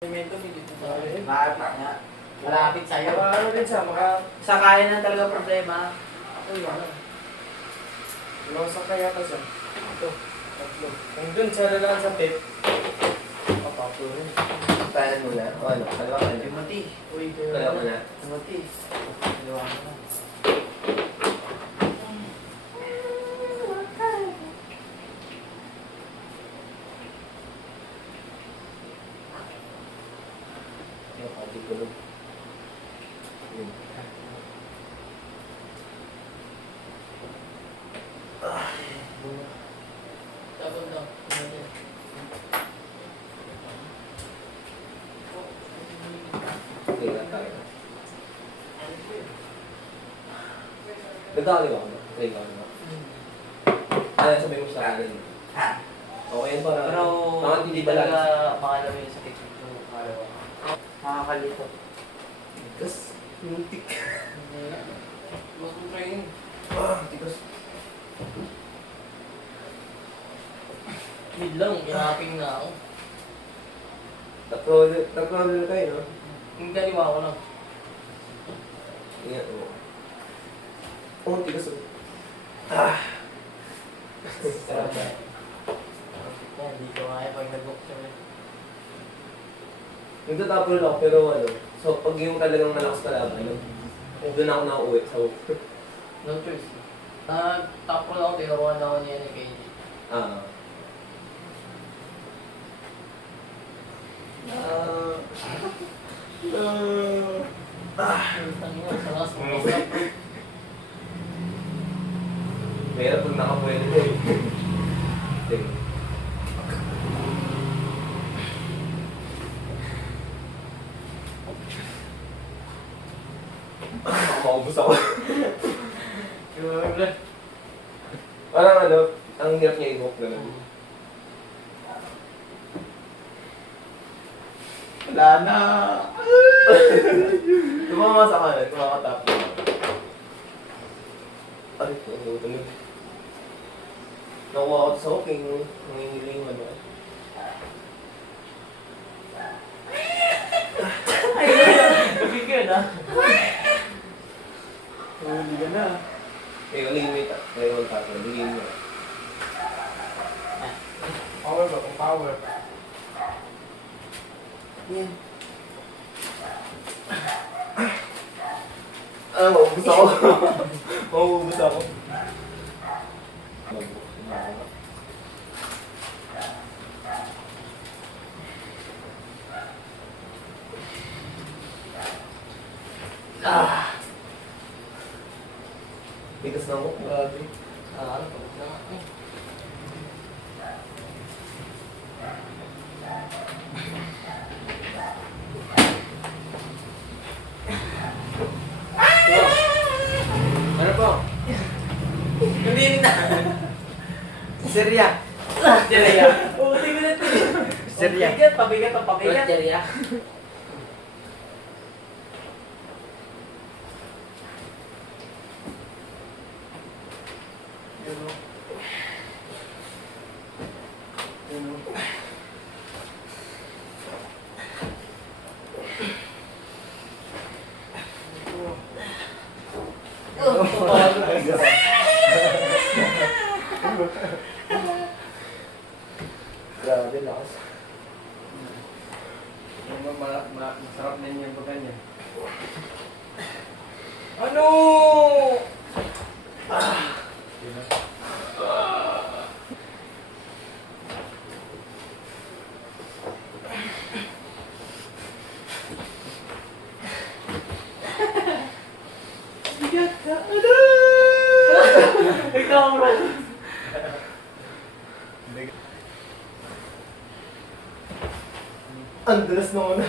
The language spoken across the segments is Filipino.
Elemento dito sa Okay. malapit nga. Malapit sa'yo. Ano din siya, Sa kaya na talaga problema. Ako yun. Losa kaya ka siya. Ito, tatlo. Kung dun sa lalaan sa tape, papapuro rin. Tayan mo na. O ano? Kalawa ka na. Timothy. Uy, Kalawa mo na. Timothy. Dalawa mo na. Yung kadi ko lang. Yun. Tapos daw. Okay na tayo. Nagkakali ako na. Okay ka na. Ano sabihin mo sa akin? Ha? Okay yun para. Pero Mga hindi hindi ba talaga lang? makalawa yun sa technique ng makalawa. Makakalito. Tigas. Muntik. Mas mo training. Tigas. Mid lang, kinaping na ako. Nag-roller kayo, no? Yung kaliwa ko lang. Ingat mo. Oh, tigas. Sarap na. Hindi ko kaya pag nag-book siya. Nagtatapol ako, pero ano, so pag yung talagang malakas kalaban, doon ako nakauwi sa work. No choice. Nag-tapol ako, tinuruan ako niya ni KJ. Ah. Ang nga, sa last mo. Mahirap pag nakapwede ko eh. Sige. Makaubos ako. Parang ano, ang hirap niya i-hook na lang. Wala na. Tumama sa kanan, kumakatap. Ay, tunog. Nakuha ko sa hooking, nangingiling ano. Nabigyan ah. Hindi ka na. May limit at may one tapo, ligin mo. Power ba? Kung power. Yan. Maubos ako. Maubos ako. Bigas na ako. Grabe. Ano pa? Ano po? Hindi na. Serya. Jerya. Oo, tingnan natin. Jerya. Pabigat ang pabigat. Jerya. Grabe, lakas. Masarap na yun yung pag ganyan. Ano? Bigat ka. Ikaw bro. Ang dulas na una.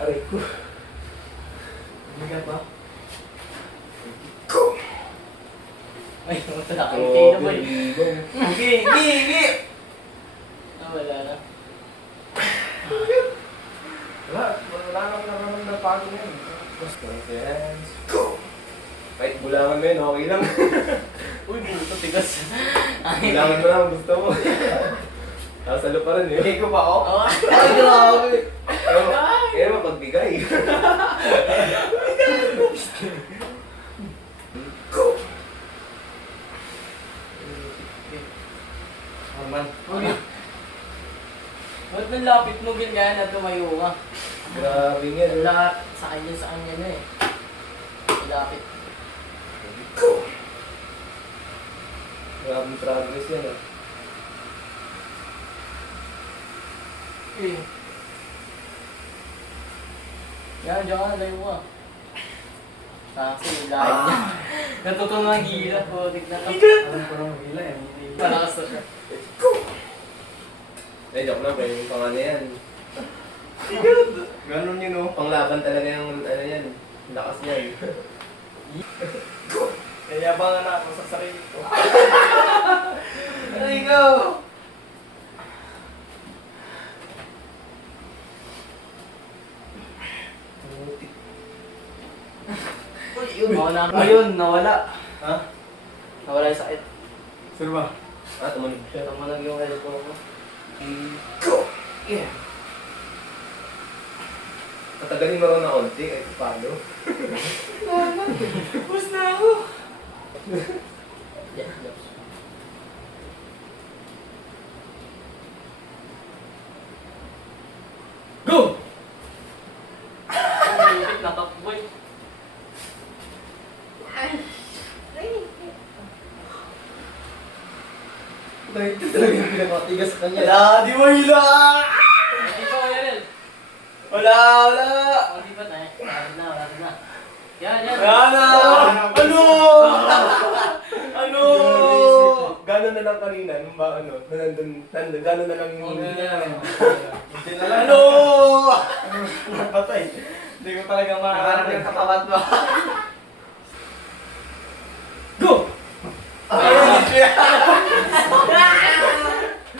Aray ko. Bigat ba? Ay, pumunta na kayo. Kaya naman. Gi, gi, gi! Wala na. Wala nang nararamdaman pa ako ngayon. Yes. Go! Kahit bulangan mo yun, okay lang. Uy, buto, tigas. Bulangan mo lang, gusto mo. Nasalo pa rin eh. ko pa ako? Oo. Ay, grabe! Kaya mapagbigay. Go! Arman. Uy. Ba't nang lapit mo ganyan na tumayo ka? Grabe nga. no? Lahat sa kanya na eh. Lapit. Go! Grabe progress yan ah. Eh. Yan, diyan ka, layo ka. Kasi, lahat niya. Natutunan ang gila ko. Tignan ka. Alam ko nang hila eh. Malakas na siya. Eh, joke lang, pero yung pangano yan. Ganon yun oh. Panglaban talaga yung ano yan. Lakas niyan. Kaya ba nga na ako sa sarili ko? Aray ko! Uy, yun. Ayun, nawala. Ha? Nawala yung sakit. Sir ba? Ah, tumunog siya. Tumunog yung elbow ko. Go! Yeah! Tatagalin mo rin na konti kahit paano. Tapos na ako. Yeah, Go! Uy, natakboy. Ito talaga yung pinakatigas sa kanya. Wala, di mo hila! Hindi ko kaya rin. Wala, wala! Hindi pa tayo. Wala na. Yan. Wala! Ano? Ano? Gano'n na lang kanina, nung ba ano, na nandun, gano'n na lang yung... Hindi na lang. Ano? Napatay. Hindi ko talaga makakarap yung katapat mo. Go! Ayun,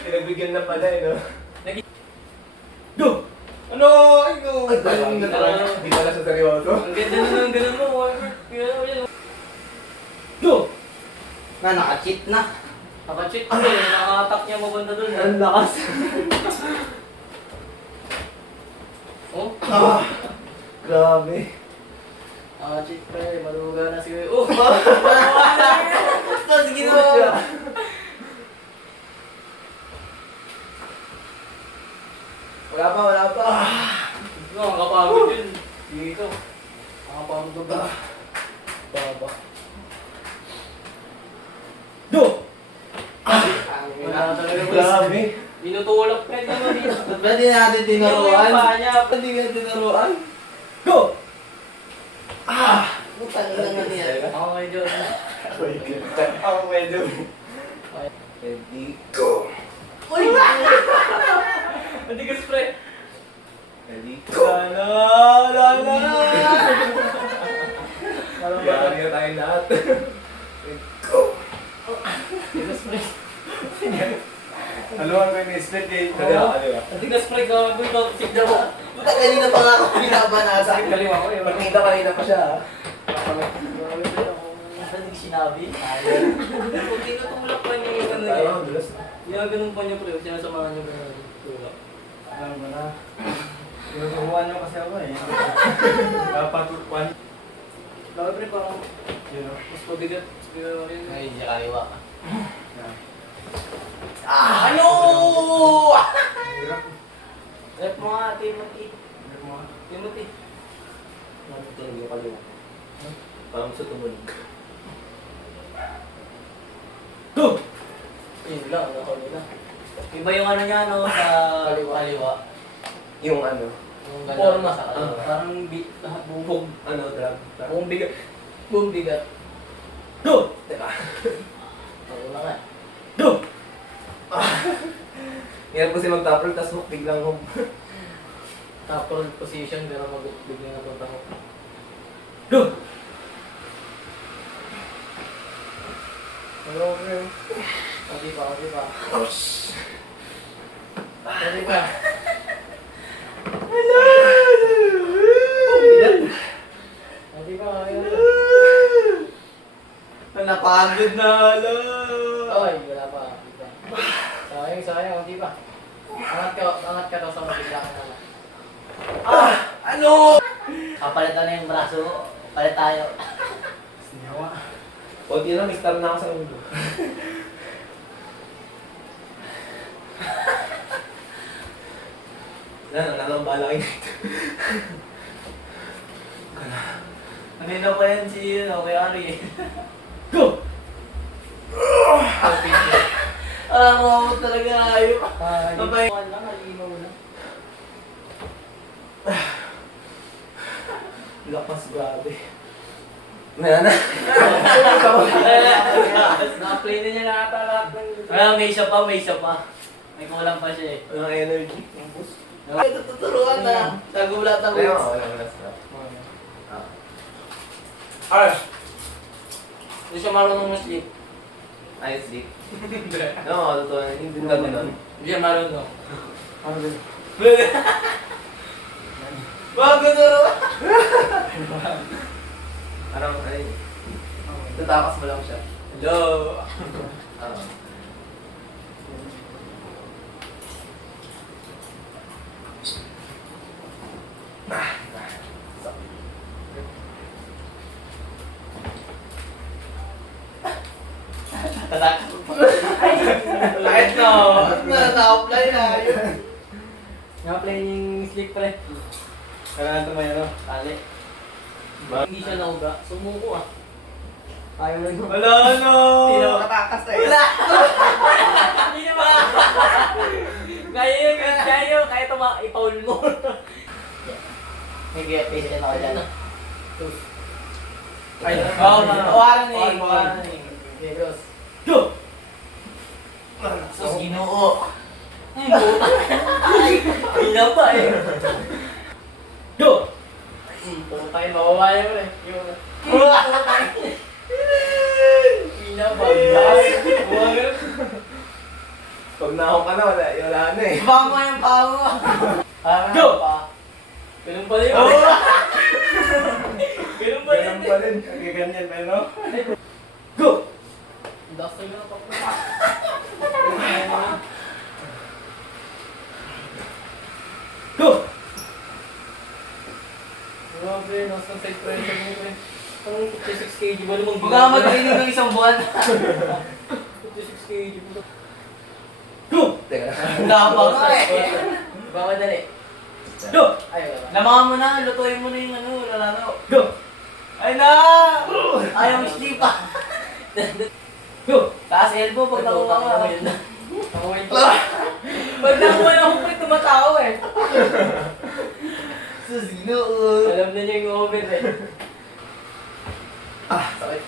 Pinagbigyan na pala eh, no? Go! Ano? Ikaw? Ay, talagang na talaga. Hindi pala sa seryoso. Ang ganda na ng ganun mo. Go! Na, naka-cheat na. Naka-cheat ko eh. Naka-attack niya mabanda dun. Ang lakas. Oh? Ah, grabe. Naka-cheat ka eh. Maluga na si Kuya. Oh! Basta, sige na. Wala pa. Nakakapagod yun. Dito. Nakakapagod ba? Baba. Go! Wala talaga. Grabe. Tinutulak ka din mo dito. Ba't ba di natin tinuruan? Yung paa niya. Ba't di nga tinuruan? Go! Putang ina nga niya. Ako medyo. Ako medyo. Ready, go! Uy! Hindi ka spray. Ready, Lala! Yari na tayong lahat. Go! Hindi ka spray. Haluan ko yung split game. Kaliwa. Hindi ka spray ka. Uy, check daw. Puta, kanina pa nga ako binabanasa. Kaliwa ko yun. Kanina pa siya ah. Hindi sinabi. Kung tinutulak pa niya yung ano Tayo, niya. dulas. Ginaganon pa niya pre. Sinasamahan niya ba yung tulak? Alam mo na. Tinuruan nyo kasi ako eh. Dapat tutuan. Bakit pre parang You know? mas pabigat? Ay, hindi kaliwa ka. Ano? Hirap. Rep mo nga, Timothy. Hirap mo ah. Timothy. Tingin yung kaliwa. Parang sa tumunog. Go! Yun lang, nakawin na. Iba yung ano niya, no, sa kaliwa. Yung ano? Yung Forma. sa kaliwa. Parang bubog. Ano, drag? Buong bigat. Buong bigat. Go! Teka. Ako na nga. Go! Hirap kasi mag-topper, tapos biglang home. Top roll position, pero bigla na punta ko. Go! Ano ko yun? Kasi pa. Ouch! Kasi pa. Pagod na hala. Oy, wala pa. Di pa. Sayang, di pa. Angat ka daw sa mabigla ka naman. Ano? Papalitan na yung braso mo. Palit tayo. Sinyawa. Kunti na, nag-star na ako sa ulo. Nangangambala kayo nito. Kanina pa yan si Kuya Ari. Go! Araw talaga ayaw. Ah, Babay. Wala, nalimaw na. Lakas, grabe. Maya na. Na-play na niya na ata lahat ng... May isa pa. May kulang pa siya eh. Walang energy. Ang boost. Ay, tuturuan na. Tagulat ang Ayun, wits. walang stop. Ay! Hindi siya marunong sleep. Ayos, di. No, totoo. Hindi na ganun. Hindi siya marunong. Ano din? Bago turuan. Parang, ay, tatakas mo lang siya. Hello. Ah. Tatakas mo pa. Kahit no. Na-apply na. Na-play niya yung sleep pre. Kailangan ito may ano? Tali. Hindi siya nauga. Sumuko ah. Ayaw na yun. Wala no. Hindi na makatakas eh. Wala. Hindi na makatakas. Ngayon, kahit ipaul mo. May face din ako dyan. Ay, Tawaran eh. Tawaran eh. Okay, Diyos. Go! Sus, ginoo. Puta. Pinapa eh. Go! Puta yun, mawawaya mo rin. Yung... Pinaba. Pag nahaw ka na, wala na eh. Bango yung bango. Go! Ganun pala yun. Ganun pala yun. ganun pa rin. Ganyan pa no? Go! Das na yun ako. Go! Grabe, nasa side pressure mo pre. Ang 56 kg ba namang Baka mag-training ng isang buwan. 56 kg mo. Go! Teka na. Dapat nga eh. Baka madali. Go! Ay, wala. Lamangan mo na, lutuin mo na yung ano, lalano. Go! Ay na! Ayaw mo sleep pa. Go! Taas elbow pag nakuha ka. Nakuha ito. Pag nakuha na ako pre, tumatao eh. Susino. Alam na niya yung over eh. Sakit.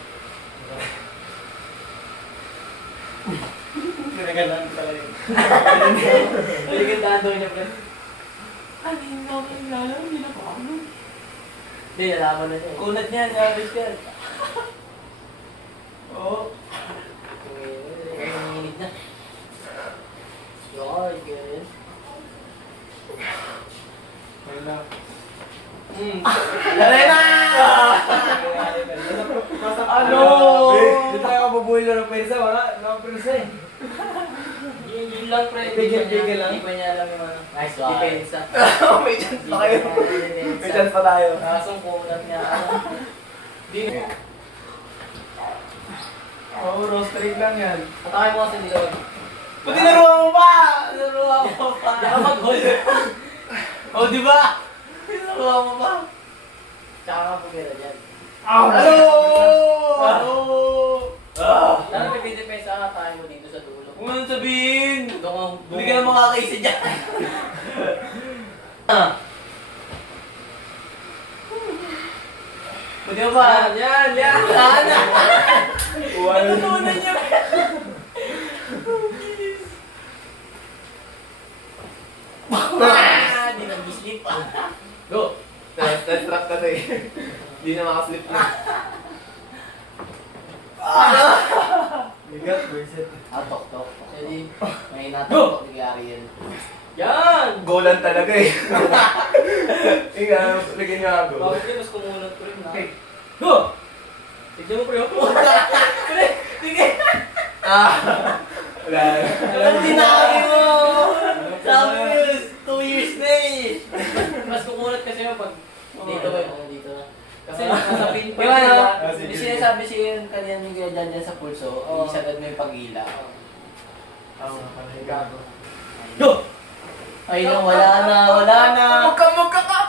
Ginagalan talaga yun. Naligandahan daw niya pre. Ano yung nakakilala? Hindi na pa ako. Hindi, nalaman na niya. Kunat niya, nabis ka. Oo. Ay, nanginginig na. Ay, ganyan. Ayun na. Dali na! Ano? Hindi tayo mabubuhay lang ng pwersa. Wala. Wala ng pwersa eh. Yun lang pre. Tigil lang. Hindi pa niya alam yung ano. Nice one. Depensa. May chance pa kayo. May chance pa tayo. Kasong kulat niya. Hindi. Oo, roast rate lang yan. Atake mo kasi dito. Pati naruha mo pa! Naruha mo pa! Hindi ka mag-hold. O, di ba? Naruha mo pa! Tsaka ka pagkira dyan. Ano? Lalo may depensa ka tayo mo dito sa dulo. Huwag mo nang sabihin! Doon Hindi ka na makakaisa dyan. Pwede mo ba? Yan! Sana! Uwan. Natutunan niya! Hindi na sleep pa. Go! Na-trap ka to eh. Hindi na makaslip na. Bigat, buisit. Tok. Jadi, May natok nangyari yan. yan! Golan talaga eh. Ika, lagyan niya ako. Bakit yun? Mas kumunod ko rin na. Okay. Go! Tignan mo pre ako. Wala. Ang sinabi mo! Sabi mo yun, 2 years na eh! Mas kukulat kasi yung pag dito ba yung dito na. Kasi nasa pin pa Yung ano, diba? yung sinasabi siya yung kanina ni Kuya Jan dyan sa pulso, isagad mo yung pag-ila. Tama, gago. Go! Ay nang wala na, wala na! Magkakap!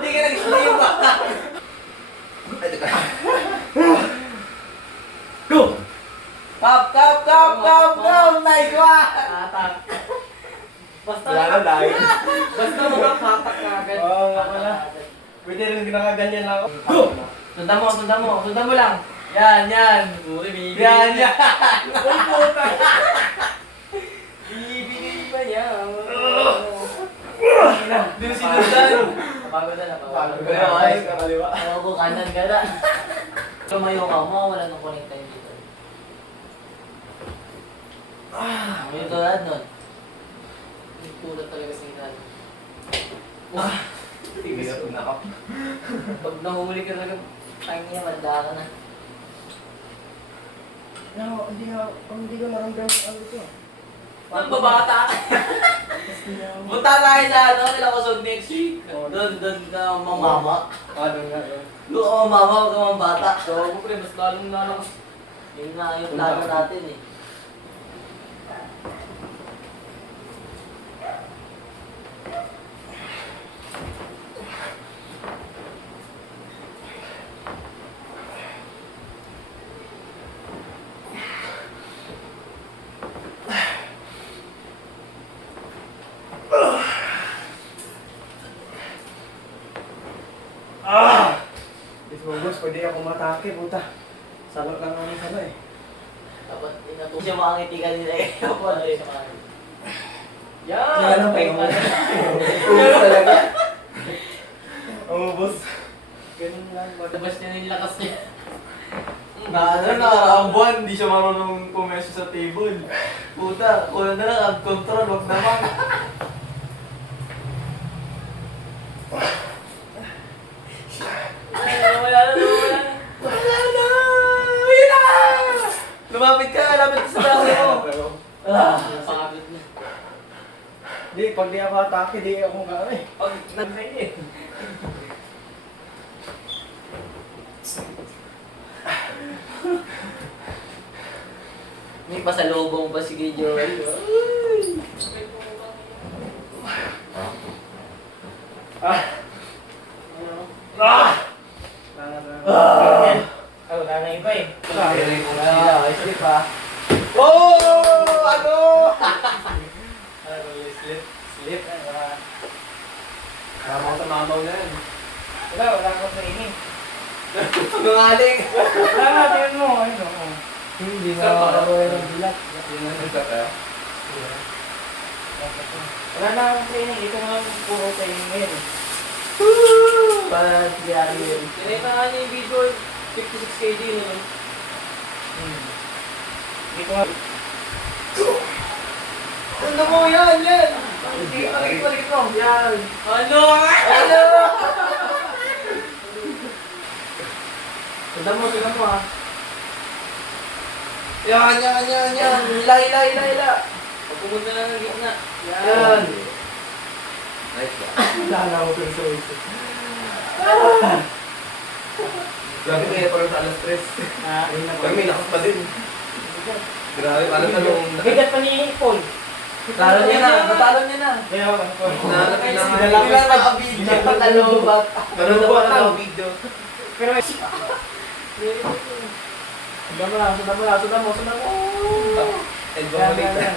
Hindi ka nag-stream ba? Go! Kap! Nice one! Atak. Basta Wala na dahil. basta makakatak ka agad. Oo nga pala. Pwede rin ginakaganyan lang ako. Go! Sundan mo lang. Yan. Uri, bibigay. Yan. Uy, puta. Bibigay pa niya. Doon sinundan. Napagod na. Ayos ka kaliwa. Ako ko, kanan ka na. Tumayo ka, mawawala ng connect time dito. May tulad nun. Nagpulat talaga sa inan. Tigil ako nakap. Pag nahuli ka talaga, tangin niya, manda ka na. Hindi ko naramdaman ano ito. Ang babata. Punta tayo sa ano, nila kusog next week. Doon ka mamama. Ano nga yun? Doon ka mamama, huwag ka mambata. So, ako pre, mas lalong lalakas. Yun nga yung plano natin eh. This boss, pwede ako matake, puta. Salot lang ako sana eh. Dapat inatong siya makangiti ka nila eh. Wala eh. Yan! Yan ang pahinga mo. Ulo talaga. Oo, boss. Ganun lang. Madabas niya na yung lakas niya. Nakaraang buwan, hindi siya marunong pumesyo sa table. Puta, kulang na lang, ang control, wag naman. Wala na. Lumapit ka sa braso mo. Pagod na. Di, pag di ako atake, di ako gano'n eh. Pag nagkaya eh. May pasalubong pa si Kuya Joel. Wala na iba eh. Ay, slip ha. Oh! Ano? Slip. Tama ko sa mamaw na yan. Wala akong training. Nangaling! Wala na, tingnan mo. Ayun, oo. Hindi Saan pa? makakaroon ng bilat. Isa ka? Wala na akong training. Ito nga puro training ngayon. Para si Ariel. Sinita nga niya yung video, 56 kg no? Hindi ko nga. Ano mo yan? Palikit mo. Yan. Ano? Tignan mo ha. Yan. Hila. Pag pumunta na ng gitna. Yan. Nice ba? Wala na ako sa ito. Grabe kaya parang sa alas 3. Ayun na Pag may lakas pa din. Grabe, parang tanong... Bigat pa ni Paul. Natalo niya na. Kaya ako. Hindi lang nakabidyo. Patalobat. Meron na pa na video. Pero sundan mo. And bumalik na.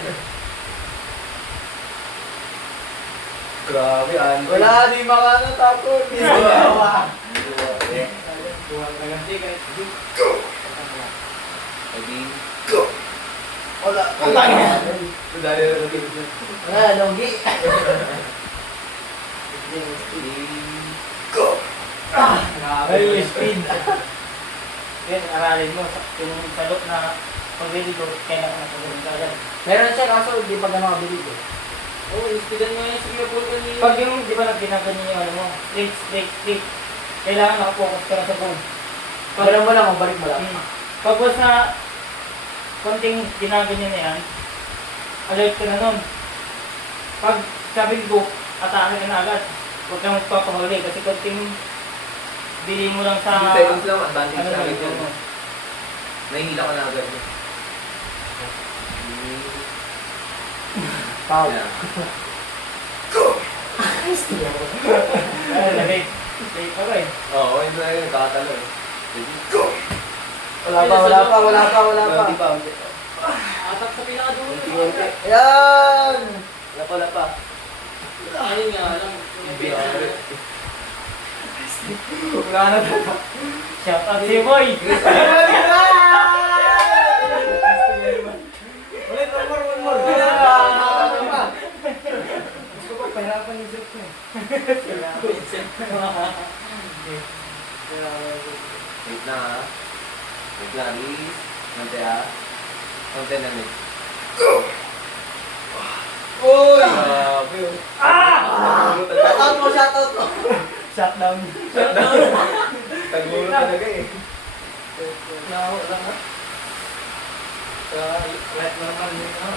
Grabe, Andre. Wala, di makakatapon. Hindi magawa. Wala. Dali na natin. Wala, logi. Ay, speed. Yan, aralin mo. Yung salot na pagbili ko, kailangan na pagbilin ka agad. Meron siya kaso hindi pa gano'n kabilig eh. Oo, ispidan mo yan sa Singapore kanina. Pag yung, di ba ginaganyan yung ano mo, straight. Kailangan nakapokus ka na sa phone. Pag mo lang, magbalik mo lang. Pag basta konting ginaganyan na yan, alert ka na nun. Pag sabi ko, atake ka na agad. Huwag kang magpapahuli kasi konting bili mo lang sa... 2 seconds lang, advantage ano sa lang akin yun. yun. Nahihila ka na agad. Pow. Yeah. Ay, lagay. Lagay pa ba eh. Oo, yun na yun, kakatalo eh. Wala pa. Hindi pa. Atak sa pinakadulo. Unti-unti. Ayan! Wala pa. Ayun nga lang. Wala na talaga. Shout out si Boy! Ulit, one more. Gusto ko, pahirapan yung set ko eh. Wait na ha. Wait lang, release. Konti ha. Konti na ulit. Uy! Grabe yun. Shoutout mo! Shutdown. Tagulo talaga eh. Naho lang ha. Light mo naman yun ha.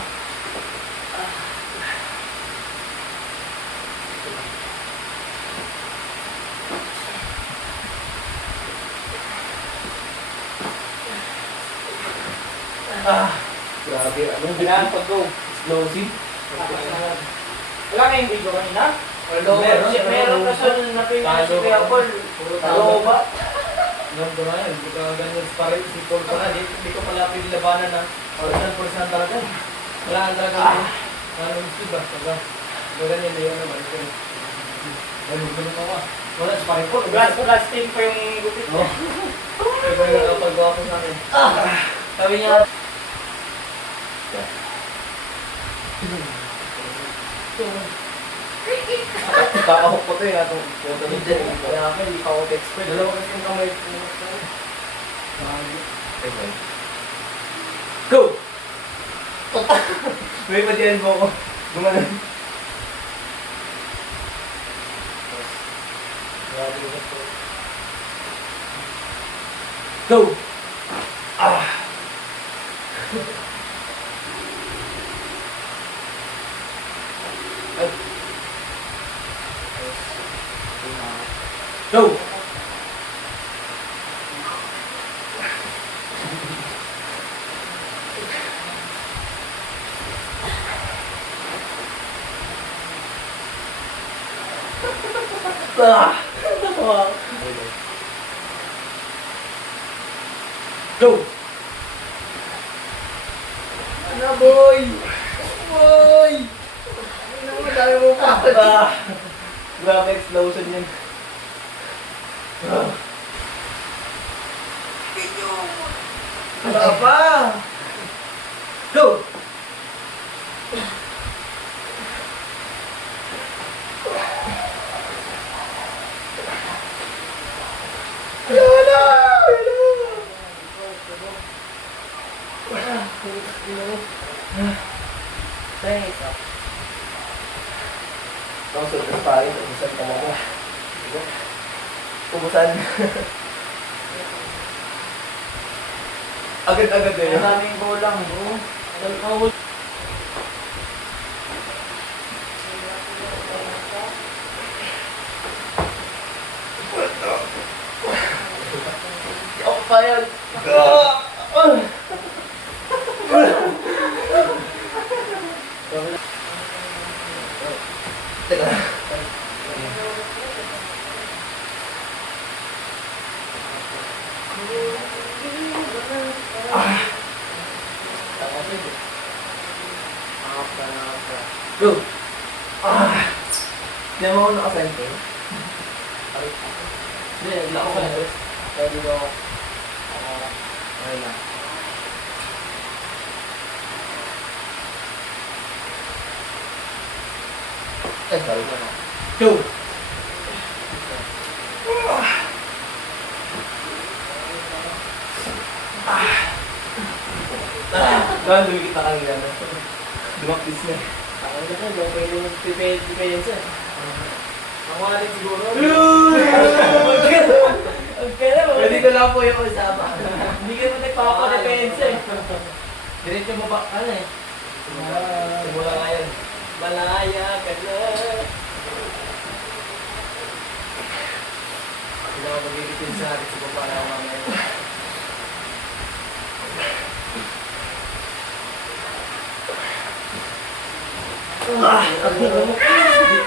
Grabe, ano? Kailangan pag-go. Explosive. Wala kayong video kanina? Meron ka sa napinag si Kuya Paul. Talo ba? Nung gano'n, hindi ka ganyan parang si Paul ko na, hindi ko pala pinilabanan ng 100% talaga. Wala na talaga yung speed ba? Ganyan na yun naman. Ganun ako. Wala, si parang Paul. Last team pa yung gupit mo. Iba yung nakapagawa ko sa akin. Sabi niya, Kakahok ko to eh, atong photo nito. kaya ako hindi pa ako expert. Dalawa kasi yung kamay ko. Go! May pa-dyan mo ko. Gumanan. Go! Go! Go! Ano boy? Boy! Ano mo, dami mo pa. Grabe explosion yun. Wala pa. Go! Thanks. Ang surprise pa rin, ubusan ka mo ko. Ubusan. Agad-agad din yun. Maraming kulang bro. Ako pa yan. Teka. Go! Hindi mo ako nakasente. Hindi, hindi ako kaya. Pwede ko. Okay lang. Sorry. Go! Kaya lumikit na kanina na. Dumaktis na. Ako na po, pwede mo prepare yan sir. Ako nga rin siguro. Okay na, Pwede ko lang po yung usama. Hindi ka mo nagpapa. Diretso mo ba? Ano eh? Simula nga yan. Malaya ka na. Hindi ako magigitin sa akin sa baba na mamaya.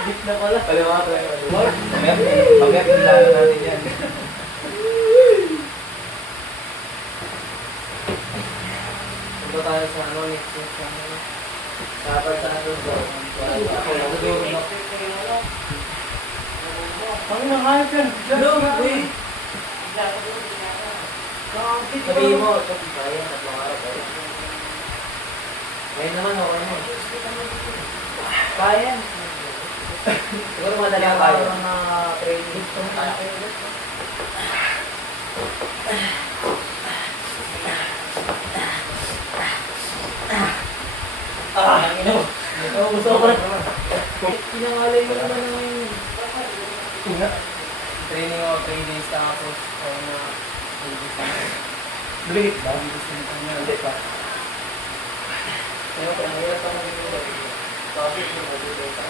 Bit na pala. Kaliwa ko yan. Pag-ep, ilalo natin yan. Punta tayo sa ano, next week sa ano. Dapat sa ano daw. Ang nakayap yan. No, wait. Sabihin mo, ito kaya at mga araw kaya. Ngayon naman, okay mo. Kaya. Siguro madali ang kaya. Mga training. Ang ino. Gusto ko naman. Pinangalay mo naman ng... Training ako 3 days tapos na Break ba? Hindi pa. kaya pa ang hirap pa mag-ibig. Bakit mo mag-ibig ka?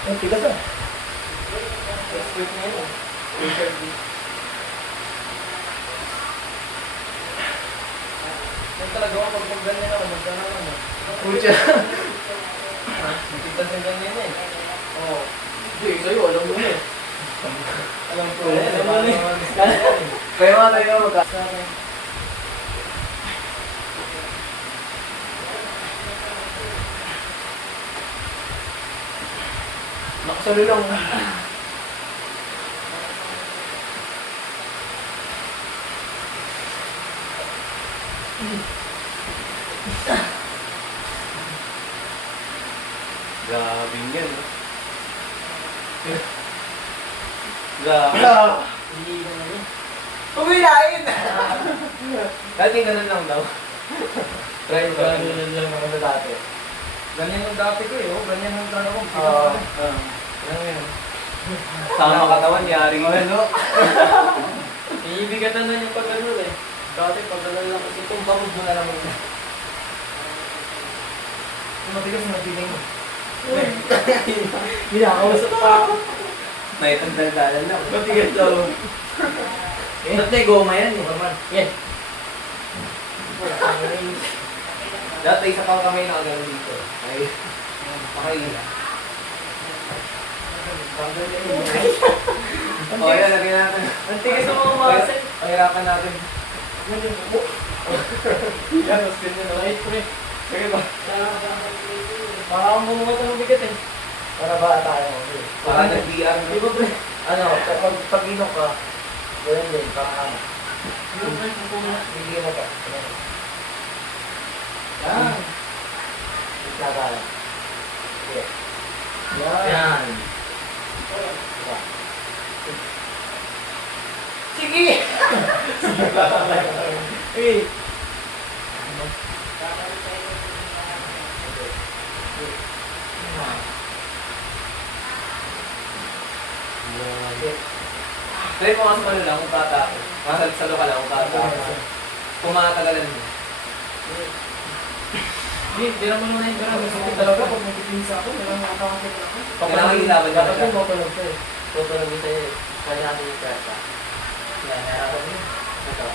Ang tigas ah. Next week na yun. T-shirt week. Yan talaga ako pag ganyan ako, magdana lang mo. Pucha. Nakita sa ganyan eh. Oo. Hindi, sa'yo, alam mo na. Alam ko. Alam mo na. Alam Kaya mga tayo magkasa. Nakasalo lang. Grabe yan. Hindi ka na yun. Umilain! Dati ganun lang daw. Try ko. Ganun lang ako sa dati. Ganyan yung dati ko eh. Oh. Ganyan yung dati ko. Oo. Ganun yun. Sama katawan, yari mo. Ano? Iibigatan na yung pag-ano eh. Dati pag-ano lang kasi itong bangod mo na naman. Yung matigas na feeling mo. Ginakausap pa ako. May tandaldalan lang. Matigas daw. Ba't may goma yan eh? Yan. Dati isa pang kamay na agad dito. Ay, pakahila. O yan, lagyan natin. Ang tigas ng mga muscle. Pahirapan natin. Yan, mas ganyan na. Right, pre. Sige ba? Para akong bumukat ng bigat eh. Para ba tayo? Para nag-DR Di ba, pre? Ano, kapag pag-inom ka, ganyan din, parang ano. Hindi mo ka. Yan. Isla tayo. Okay. Yan. Sige! Hey. Try mo kasi ano lang, kung bata ako. Masalo ka lang, kung bata ako. Kung makatagalan mo. Di naman naman yung parang masakit talaga pag nagpipinsa ako. Meron nakakakit ako. Kailangan ilaban ka na Dapat siya. yung mapalog sa'yo. Tutulog ito eh. Kaya natin yung pwersa. Yan, narapan mo. Ito.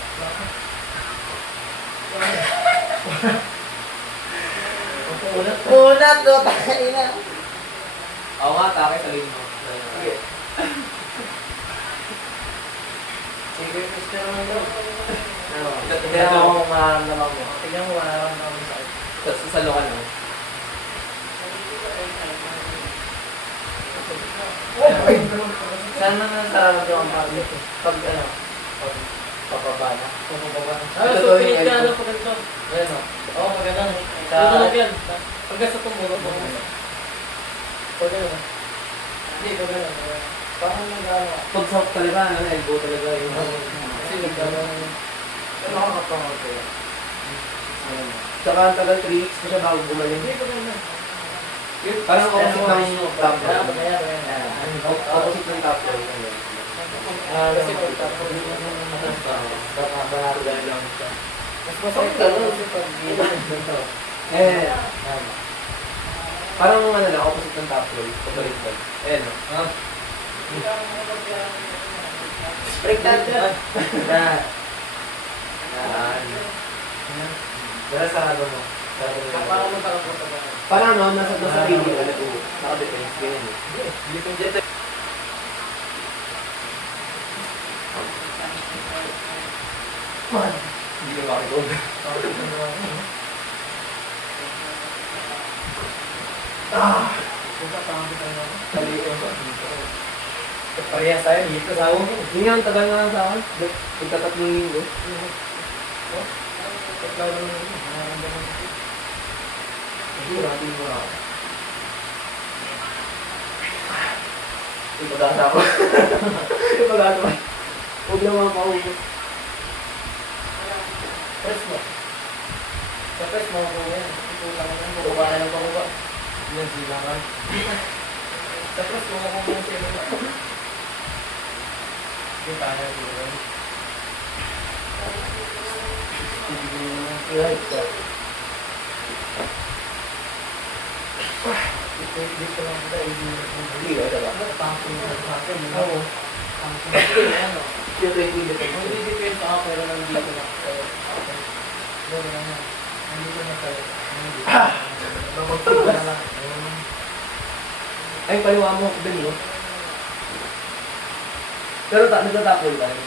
Unat. Unat, no, tayo na. Oo nga, takay sa link mo. Sige. Sige, gusto naman daw. Ano? Tignan mo kung maramdaman mo. Tignan mo maramdaman mo sa'yo. Sa lokal mo. Saan man ang nararamdaman pag ano? Pag pababa na. Pababa na. Ito So, to yung pinit ka elbow. ano pag ganito. Ayan o. Oo, pag ganun. Sa- Tutulog yan. Pagka sa tumulo, tumulo. Pag ganun. Hindi, pag ganun. Parang nag-ano. Pag sa talaga, ano, elbow talaga yung... Kasi nag-ano. Nakakapangal ko yan. Tsaka ang tagal 3 weeks pa siya bago gumaling. Hindi, pag ganun. Parang opposite ng top Kaya, line. kaya, kaya. Opposite ng top line. Kasi kung tapos baka barangay lang siya. Mas masakit ganun kasi pag ganito. Tama. Parang ano lang, opposite ng top roll. Pabaliktad. Ayan, no? Ha? Baliktad yan. Yan. Yan. Dala sa ano mo. Sarado mo. Parang magkakapunta ba? Parang ano, nasa video ka na po. Naka-defense. Ganyan eh. Dito. Hindi ka makikog. Parehas tayo dito sa ako. Yun nga, ang tagal nga lang sa akin. Pagkatatlong linggo. Sigurado mo ako. Ipagasa ako. Ipagasa ako. Huwag lang mga paubos. Press mo. Sa press mo ko yan. Ito lang yan. Bukaba na lang bukaba. Yan, silangan. Sa press mo ko yan siya. Yung tayo siguro. Right ka. Dito lang kita. Hindi, wala ba? Pangkin na natin. Oo. Pangkin na yan. Yung 20 dito. Hindi depende sa ako pero nandito na. Doon na yan. Nandito na tayo. Mapagpagpag na lang. Ay, paliwa mo, Ben, no? Pero nagtatapol tayo.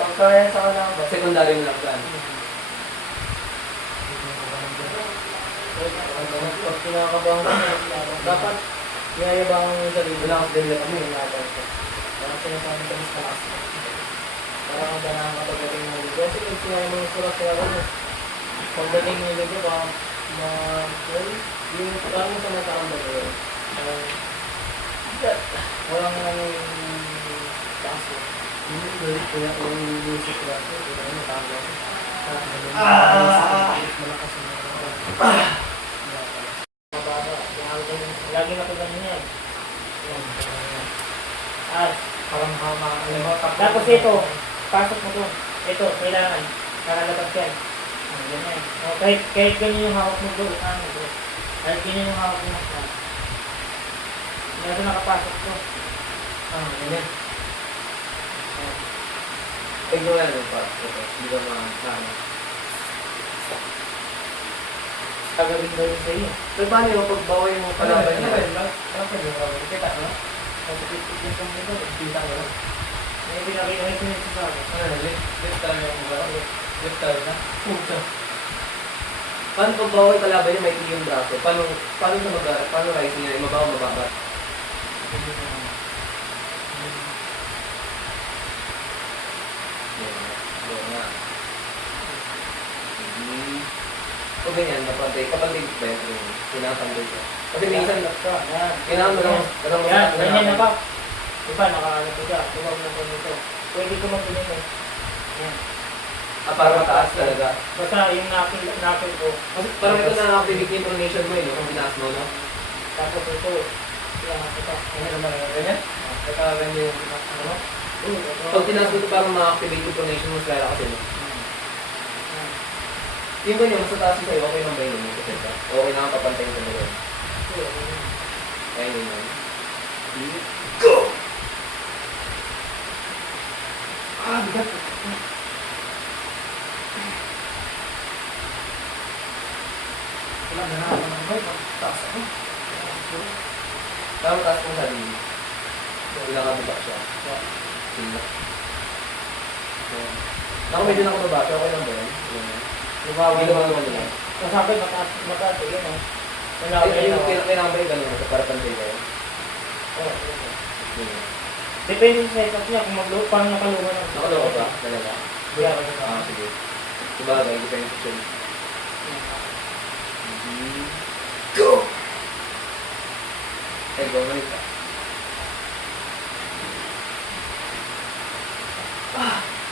Pagkaya sa kanang ba? Secondary mo lang saan. Pag kinakabahan ko, dapat inayabangan mo yung sarili. Wala kasi ganyan kami. Parang sinasabi ka mas malakas. Parang ang ganahan ka pagdating ng libro. Kasi kung sinaya mo yung surat kaya ano, pagdating ng libro, parang yung parang sa nakaramdam ko yun. Walang taas mo. Hindi ulit ko yan kung inisip ko lang. Ito na yung tama ko. Malakas mo. Mababa. Lagi na ko ganyan yan. Ah, Parang hama. tapos ito, pasok mo to. Ito, kailangan. Kakalabas yan. Ganyan. O, kahit ganyan yung hawak mo doon. Kahit ganyan yung hawak mo. Meron nakapasok to. Ganyan. Ay, gawin ano pa. Ito, hindi ba ano. Gagawin daw yun sa iyo. Pero paano yung pagbaway mo palaban niya? Kita ko na. Pagkipit yung nito, kita ko na. May pinakita ko yung sa akin. Left tayo yung mga. Left tayo na. Puta. Paano pagbaway palaban niya may tigil yung braso? Paano sa mag-arap? Paano rising niya? Mabaw, mababa? Yan nga. O ganyan, kapantay ba yun? Pinapantay ka. Kasi minsan, kailangan mo lang Yan, ganyan na ba? Diba, nakakalap ko siya. Diba mo ko nito. Pwede ko mag-ganyan eh. Yan. para mataas talaga. Basta yung napil ko. Kasi parang ito na nakapibig yung pronation mo kung binaas mo, no? Tapos ito. Yan, ito. Ano naman yun? Ganyan? Kaya ganyan yung ano? Ito. Pag tinaas mo ito parang ma-activate yung pronation mo sa kasi, no? Yung ba niya, mas taas sa'yo, okay lang ba yun? Okay lang ang papantayin sa mga. Ayun yun. Go! Ah, bigat. Wala na ako. Taas ako. Tama taas kong sabi. Ilang kababa siya. Sila. Naku, medyo nakababa siya. Okay lang ba yan? Hindi naman naman nila. Masabi, mataas eh. Yan o. Kailangan ba yung gano'n? Para pantay kayo? Oo. Depende sa setup niya kung paano nakaluha ng Nakalawa ba? Talaga? Yeah. Ah, sige. Sabagay, depende siya. Go! Ay, gawin ka.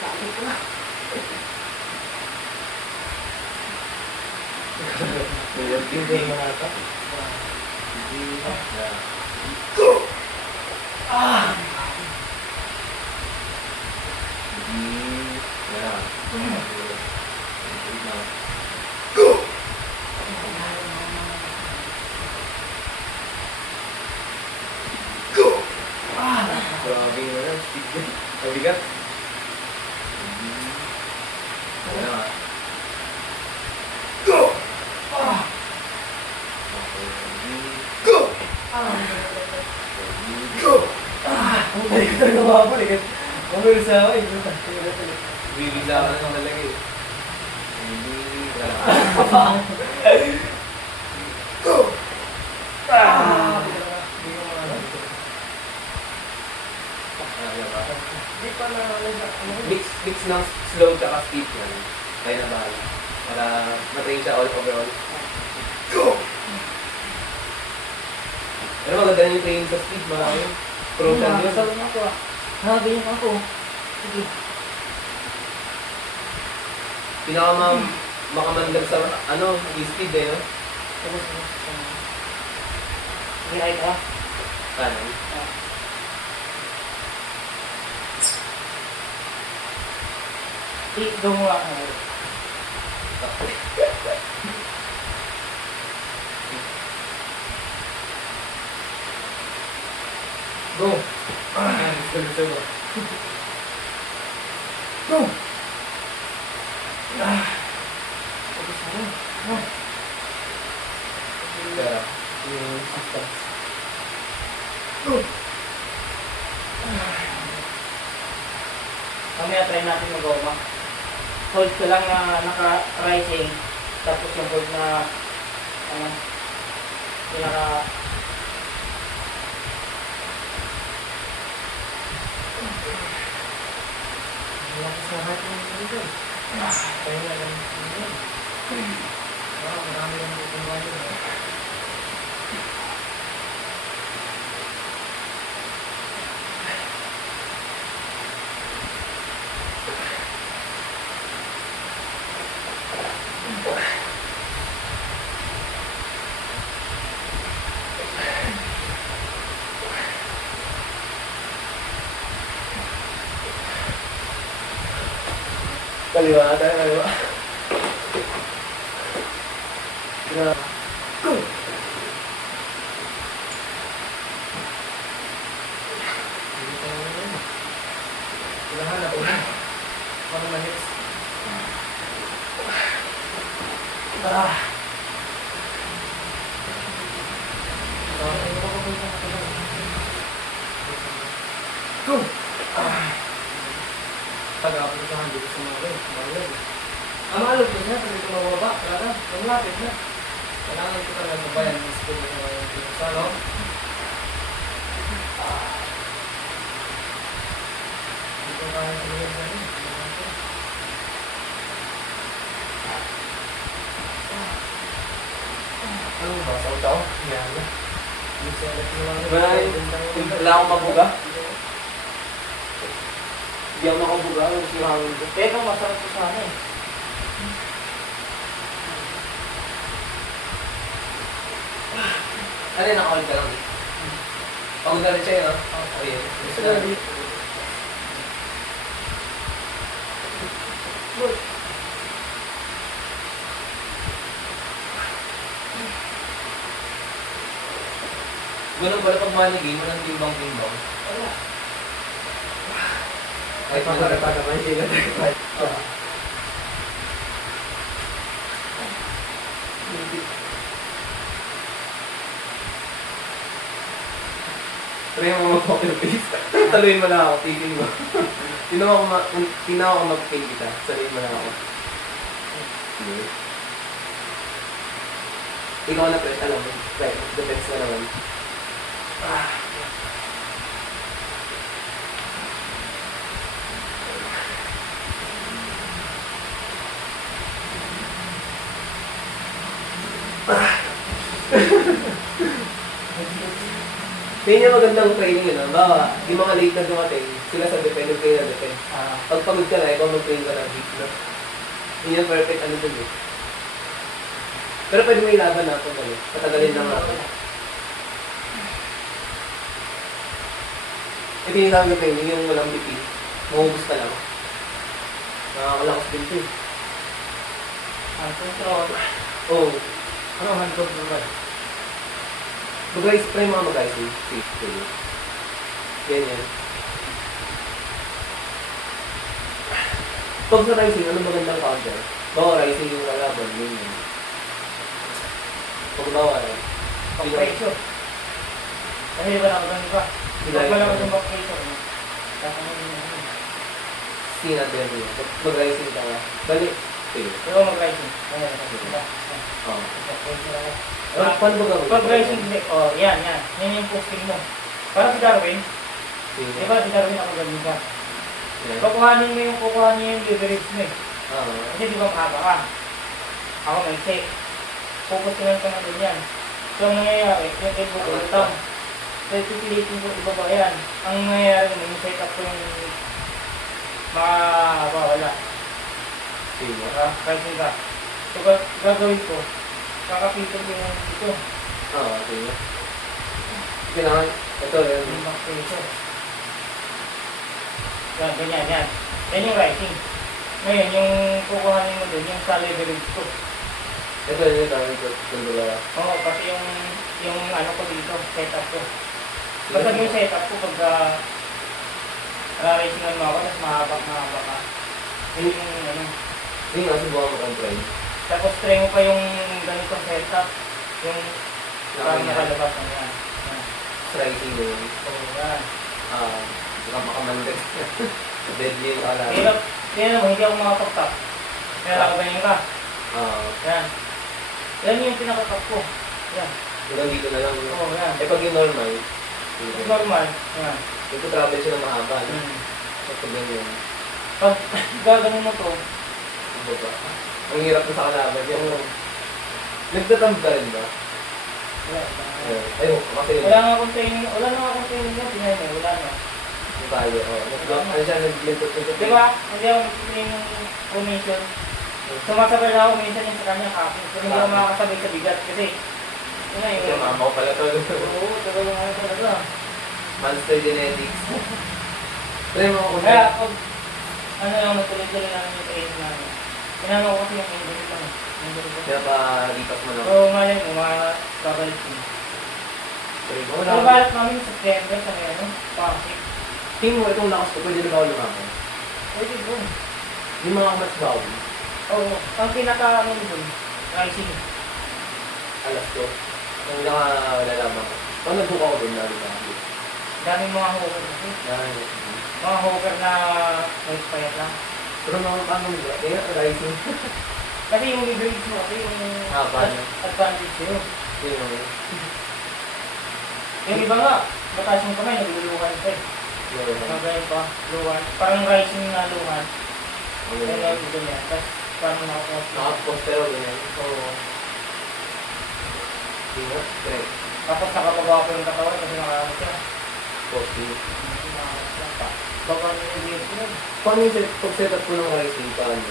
Bakit ko na? Hindi mo na ito. Go! Grabe yung ano, speed niya. Mabigat. Ano nga? Go! Go! Go! Ang galing ko talaga mababal eh. Mamaya sa akin. Bibigla ka na talaga eh. Bibigla. Go! Hindi pa na Mix ng slow tsaka speed yan. Kaya na bahala. Para matrain siya all overall. Go! Pero maganda yung training sa speed, mga yun. Pro siya yun. Nasal na ako ah. Ganyan ako. Sige. Makamandag sa ano, speed eh, no? Tapos. Sige, ay ka. Kanan. Gumawa ka. Go! Ayan, gusto mo. Go! Kaya, yung substance. Go! Mamaya try natin mag-goma. Hold ko lang na naka-rising. Tapos yung hold na ano, pinaka Malakas na heart ng dito. Kaya nga lang. Marami lang dito mga Kaliwa tayo, kaliwa. Go! Kailangan na po na. Para ma-hits. Go! Taga-apuntahan dito sa mga rin. Ang alog ko niya, pag ito mababa, talaga, lumapit na. Kailangan ko talaga sabayan ng speed na yung pinasa, no? Dito tayo sa mga rin. Ano ba? Saw-saw? Yan na. Wala akong mabuga. Hindi ako makabuga. Kasi yung hangin ko. Pero masarap ko sa akin. Ano yun, nakahold ka lang? Pagod na rin siya yun, no? Okay. Gusto na rin. Ganun pala pag manigin, walang timbang-timbang. Wala. Kahit makarata pa, hindi lang. Try mo mag-poker face. Taluin mo lang ako, tigil mo. Tinawa ko mag-pay kita. Saluin mo lang ako. Ikaw na press, alam mo. Defense ka naman. Hindi niya magandang training yun. Bawa, yung mga late na dumating, sila sa defense, yung train na defense. Pag pagod ka na, ikaw mag-train ka ng hit na. Yun yung perfect ano dun eh. Pero pwede mo ilaban na ito balik. Patagalin lang natin. Ito yung tawag na training, yung walang BP. Mahubos ka lang. Nakakalakas din ito eh. Hand control. Oo. Ano hand control ba? Mag-guys, try mga mag-guys eh. Safe. Yan yan. Pag sa rising, ano magandang counter? Bawa rising yung kalaban, yun yun. Pag bawa rin. Pag-pressure. Kasi di ba nakagano ka? Sila Pag malakas yung yung back-pressure, kakainin mo yun. sinat din yun. Pag rising ka nga. Balik. Okay. Pero mag-rising. Ayan, diba? Oo. Back-pressure ako. Paano ba gawin? Pag rising, oh, yan, yan. Yan yung posting mo. Parang si Darwin, di ba si Darwin ako galing ka? Yan. Kukuhanin mo yung leverage mo eh. Oo. Kasi di ba mahaba ka? Ako may set. Pupustinan ka na din yan. So ang nangyayari, yung elbow ko utang. So pipilitin ko ibaba yan. Ang nangyayari naman, yung set up ko yung makawala. Sige. Rising ka. So gagawin ko, kakapitan ko yung dito. Oo, sige. Kailangan, ito yun. Yung back pressure. Yan, ganyan, yan. Yan yung rising. Ngayon, yung kukuhanin mo din, yung sa leverage ko. Ito yun yung dami ko. Yung dalawa. Oo, kasi yung ano ko dito, setup ko. Basta yung setup ko pagka rarisingan mo ako, tapos mahaba ka. Yun yung ano. Hindi nga, subukan mo kang try. Tapos try mo pa yung ganitong setup, yung parang Nakakanya. nakalabas na yan. Yan. Striking mo yun. Oo, yan. Baka makamandag. Deadly yung kalaban. Hirap, kaya naman hindi ako makapag-top. Kaya nakaganyan ka. Yan. Yan yung pinaka-top ko. Yan. Hanggang dito na lang. No? Oo, yan. Eh pag yung normal, It's normal. Yan. travel siya ng mahaba. No? Hmm. Pag ganyan, Pag gaganon mo to, ano ba? Ang hirap na sa kalaban niya. Nagtatamp ka rin ba? wala. Ay, kasi yun. Wala nga akong training, wala na akong training niya, pinay na, wala na. Yung tayo. Ano siya, nag-lintot-lintot. Di ba? Hindi ako nag-training ng formation. Sumasabay na ako minsan yung sa kanya kapin. Pero hindi ako makakasabay sa bigat kasi yun na Kasi yung... mama ko pala to. Oo, tagal yung ano talaga. Monster Genetics. Try mo ako. Kaya pag ano lang, magtuloy-tuloy namin yung training namin. Pinano ko kasi yung injury lang. Injury ko. Kaya pa lipas mo na. So ngayon, babalik ko. Try mo. Pero balak namin sa September sa may ano, Pasig. Tingin mo itong lakas ko, pwede na ba ako lumaban? Pwede doon. Yung mga match bawal. Oo, ang pinaka ano doon, rising. Alas ko. Yung nakalalaman ko. Pag nagbuka ko doon, lalo na. Daming mga hawker kasi. Mga hawker na expired lang. Pero mga paano nila? Kaya rising. Kasi yung leverage mo kasi yung Paano? advantage yun. Yung Yung iba nga, mataas yung kamay, nagluluhan pa eh. Mga ganyan pa, luhan. Parang rising na luhan. Kaya na yung ganyan. Tapos parang nakapost. Nakapost pero ganyan. Oo. Tingnan. Try. Tapos nakapagawa ko yung katawan kasi nakakamot siya. Posting. Hindi nakakamot siya pa. Baka yung leverage yun. Paano yung pag-set up ko ng rising? Paano?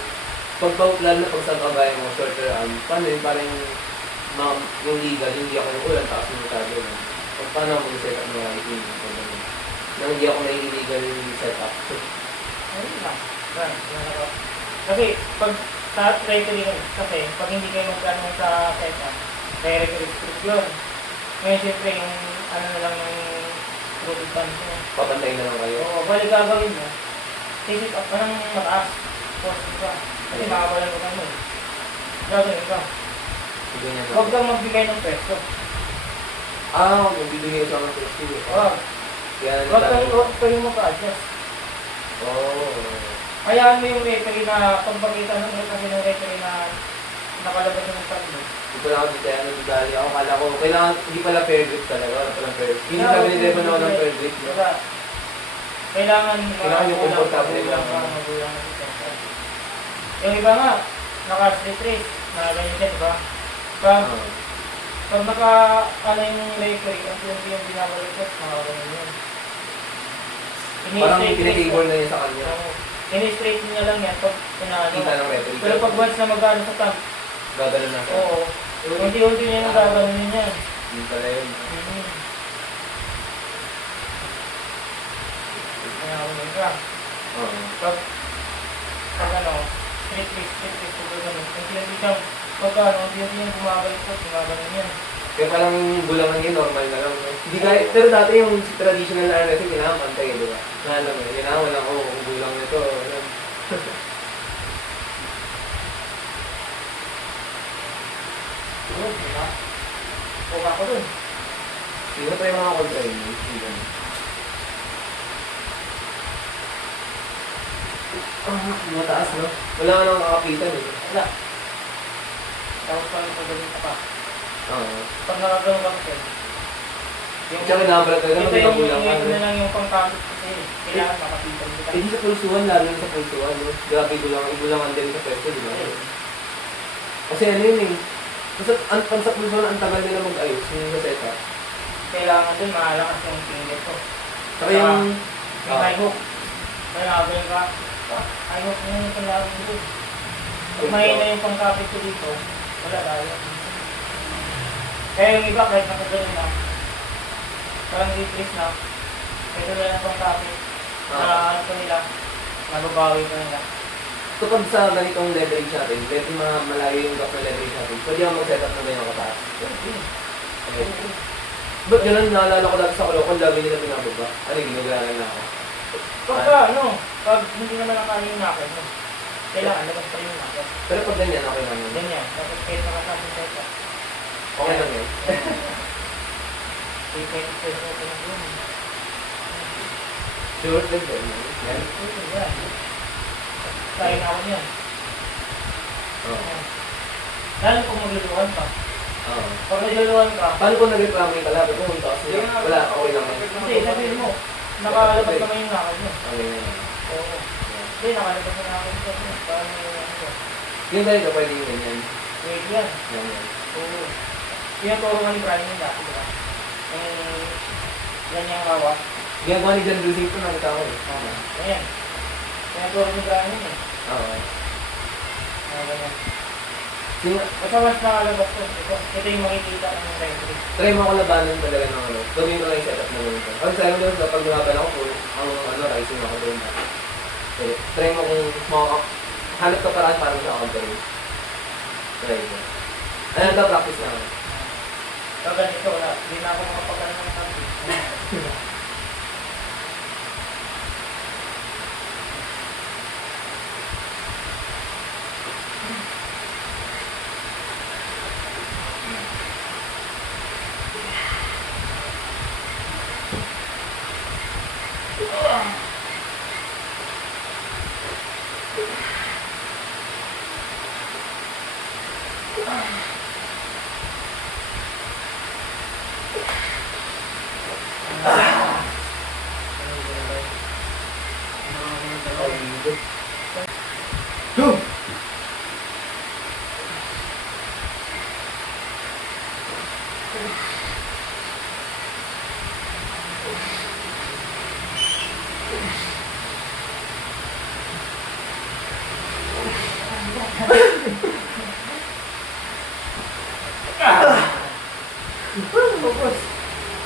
Lalo na pag sa kagaya mo, shorter arm, paano yun? Parang yung legal, hindi ako yung ulan, tapos yung tago. Paano ako mag-set up ng rising? Nang hindi ako may illegal setup. Ayun lang. Kasi pag sa referee kasi pag hindi kayo magkano sa setup, direct restriction. Ngayon siyempre yung ano na lang yung road band mo. Papantay na lang kayo. Oo, bali gagawin mo. Sit up ka ng mataas. Post ka. Kasi makabalan ko mo eh. Gagawin ka. Sige niya Huwag kang magbigay ng pwesto. Magbibigay siya ng safety. Oo. Yan. Huwag kayong maka-adjust. Hayaan mo yung referee na pagpakita ng kasi ng referee na nakalabas ng tatlo. Hindi ko lang ako dito, dali ako, kala ko, kailangan, hindi pala fair grip talaga, wala palang fair grip. Hindi sabi ni Devon ako ng fair grip. No? Diba? Kailangan Kailangan yung comfortable magulang lang. ka, magulang ka sa center. Yung iba nga, naka-street race, na ganyan siya, diba? Pag naka-ano yung referee, ang yung binabalik ko, makakaganyan yun. Parang Ini-straight race pinag-favor ko. na yun sa kanya. Oo. Ini-straight niya lang yan pag inaano. Kita ng referee. Pero pag once na mag-ano sa tank, Gagano na siya. oo. Unti-unti niya nang gaganunin yan. Hindi pala yun. Kaya ako yun ka. Oo. Pag ano, street race, pag gano'n. Unti-unti siyang, pag ano, unti-unti niyang bumabalik ko, gumaganon yan. Kaya parang bulangan yun, normal na lang. No? Hindi kaya, pero dati yung traditional na wrestling, kailangan pantay, di ba? Na alam mo, kailangan walang, bulang nito. Huwag ako dun. Sige, try mga kontra yun. Sige. Mataas, no? Wala ka nang kakapitan eh. Wala. Tapos pa rin pagaling ka pa. Oo. Pag nakagawin ka kasi, Tsaka nabalat ka ito naman, yung magulang ka. ito na lang yung pangkapit kasi kailangan makapitan kita. Eh, di sa pulsuhan, lalo na sa pulsuhan, no? Grabe, igulangan din sa pwesto, di ba? Kasi ano yun eh. Kasi ang sa pulsuhan, ang tagal nila mag-ayos, yung sa setup. Kailangan dun mahalakas yung finger ko. Saka yung... Yung high hook. Kaya nakagawin ka. High hook mo yung panlaro mo dun. Pag mahina yung pangkapit ko dito, wala tayo. Kaya yung iba kahit nakagawin na, parang decrease na, ito na lang pangkapit. Na ano ko nila, nababawi ko nila. So pag sa ganitong leverage natin, medyo malayo yung gap na leverage natin, pwede ako mag-setup na ganyan kataas. Okay. Ba't ganun, naalala ko lagi sa Caloocan, lagi nila binababa. Ano, ginagalan na ako. Pagka ano, pag hindi naman nakaya yung nakay mo, kailangan labas pa yung nakay. Pero pag ganyan, okay lang yun. Ganyan, tapos kahit nakasabing tayo pa. Okay lang yun. Kahit pwede ko lang yun. Sure, like that. Yan. Yan. Kaya na ako niyan. Oo. Lalo kung magluluhan ka. Oo. Pag nagluluhan ka, Paano kung nag-reklamo yung kalaban? Kung ito kasi wala, okay lang yun. kasi sabihin mo, nakalabas naman yung nakay mo. Okay lang. Oo. Hindi, nakalabas na nakay mo. Parang may ano ko. Yung ganito, pwede yung ganyan. Wait yan. Yan, yan. Oo. Pinaturo nga ni Brian yung dati, diba? Yung ganyang kawa. Ginagawa ni John Dusing ko, nakita ko eh. Ayan. Pinaturo ni Brian yun eh. Oo. Ganyan. Yung, Basta mas nakalabas ko. Ito yung makikita ng referee. try mo ako labanan talaga ng ano. Gawin ko lang yung setup na gawin ko. Kasi sabi mo doon, pag lumaban ako, puro ang ano, rising ako doon. Okay. Try mo kung hanap ka paraan para sa counter. Try mo. Ano na practice na ako. So ganito wala. Hindi na ako makapagano ng sabi.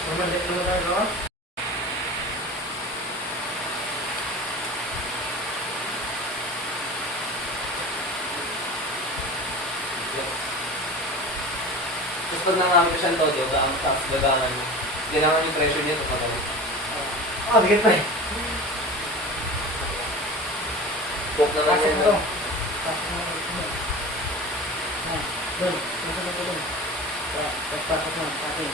Mamalik mo na ito. Tapos pag nangamit ko siyang todo, ang tapos gagangan mo. Kailangan yung pressure niya ito pag Oh, dikit pa eh. Poke naman Pasok yan. mo to. Pasok mo to. Doon. Pasok mo doon. Pasok mo. Pasok.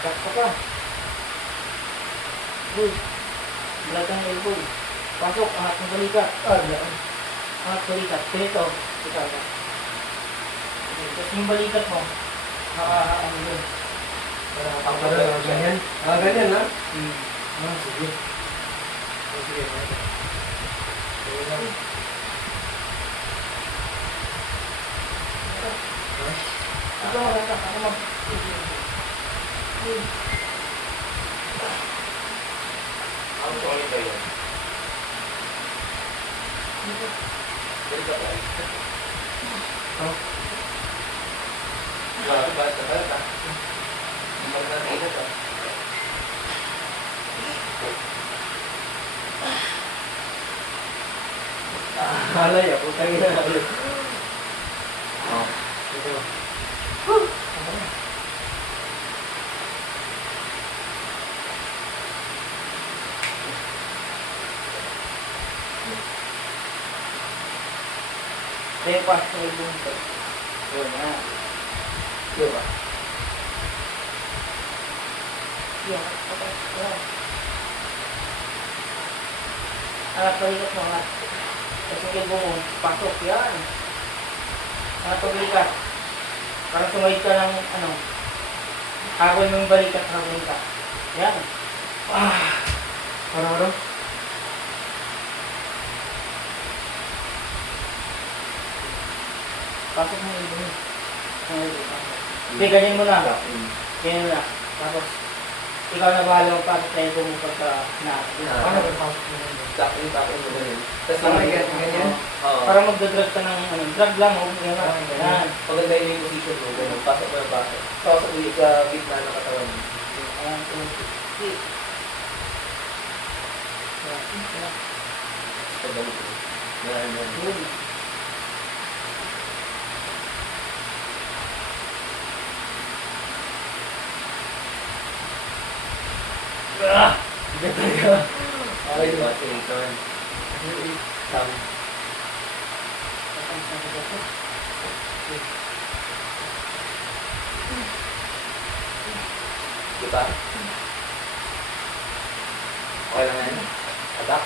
Pasok pa. Uy. Bulat ang elbow. Pasok. Angat ng balikat. Angat balikat. Dito. Ikaw ka. Tapos yung balikat mo. Nakahaan doon. Ang pala, ganyan. Ganyan ha? Sige. Sige. Ito maganda. Ako mag... Ang solid ba yun? Ganito ba? Grabe ba? Tagal ka? Hindi mo na nainit ah. Halay ako, tayo na ulit. Oh, ito. Then, pas sa ilong ko. Yun, ah. Di ba? Yan, okay. Yan. Palikat mo, ha? Kasi yung ilong mo, pasok. Yan. Palikat. Parang sumayid ka ng, ano, hagawin mo yung balikat, hagawin ka. Yan. Ano? Pasok mo yung ilong mo. Hindi, ganyan mo na. Ganyan mo na. Tapos, ikaw na bahala magpasok na ilong mo pagka na. Paano ba pasok mo na yun? Tapos mo na yun. Tapos ganyan? Oo. Para magdadrag ka ng, ano, drag lang, huwag mo yan. Yan. Paganda yung position mo, ganun. Pasok mo na pasok. Pasok mo yung sa gitna ng katawan mo. Ayan, tuloy. Pagdalik mo. Yan. Yun. Ganda ka. Okay, diba? Sinton. Sam. Diba? Okay lang yan. Atak.